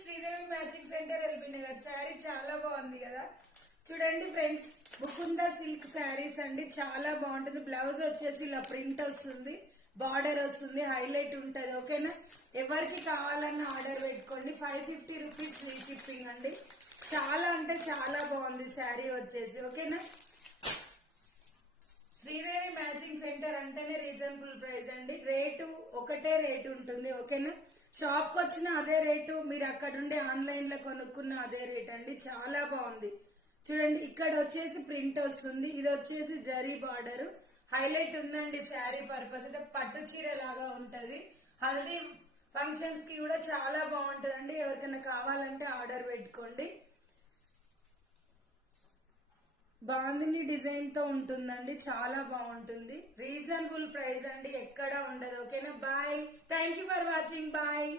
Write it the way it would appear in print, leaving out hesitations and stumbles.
Sridevi matching centre LB Nagar. Sari చాలా బాగుంది కదా, చూడండి ఫ్రెండ్స్. ముకుంద సిల్క్ శారీస్ అండి, చాలా బాగుంటుంది. బ్లౌజ్ వచ్చేసి ఇలా ప్రింట్ వస్తుంది, బార్డర్ వస్తుంది, హైలైట్ ఉంటది. ఓకేనా, ఎవరికి కావాలన్న ఆర్డర్ పెట్టుకోండి. 550 రూపీస్ ఫ్రీ షిప్పింగ్ అండి. చాలా అంటే చాలా బాగుంది శారీ వచ్చేసి. ఓకేనా, శ్రీదేవి మ్యాచింగ్ సెంటర్ అంటేనే రీజనబుల్ ప్రైస్ అండి. రేటు ఒకటే రేటు ఉంటుంది. ఓకేనా, షాప్ కి వచ్చిన అదే రేటు, మీరు అక్కడుండి ఆన్లైన్ లో కొనుక్కున్న అదే రేట్ అండి. చాలా బాగుంది చూడండి. ఇక్కడ వచ్చేసి ప్రింట్ వస్తుంది, ఇది వచ్చేసి జరీ బార్డర్, హైలైట్ ఉందండి. శారీ పర్పస్ అంటే పట్టు చీర లాగా ఉంటది. హల్దీ ఫంక్షన్స్ కి కూడా చాలా బాగుంటదండి. ఎవరికైనా కావాలంటే ఆర్డర్ పెట్టుకోండి. బాందిని డిజైన్ తో ఉంటుందండి, చాలా బాగుంటుంది. రీజనబుల్ ప్రైస్ అండి, ఎక్కడ ఉండదు. ఓకేనా, bye. Thank you for watching. Bye.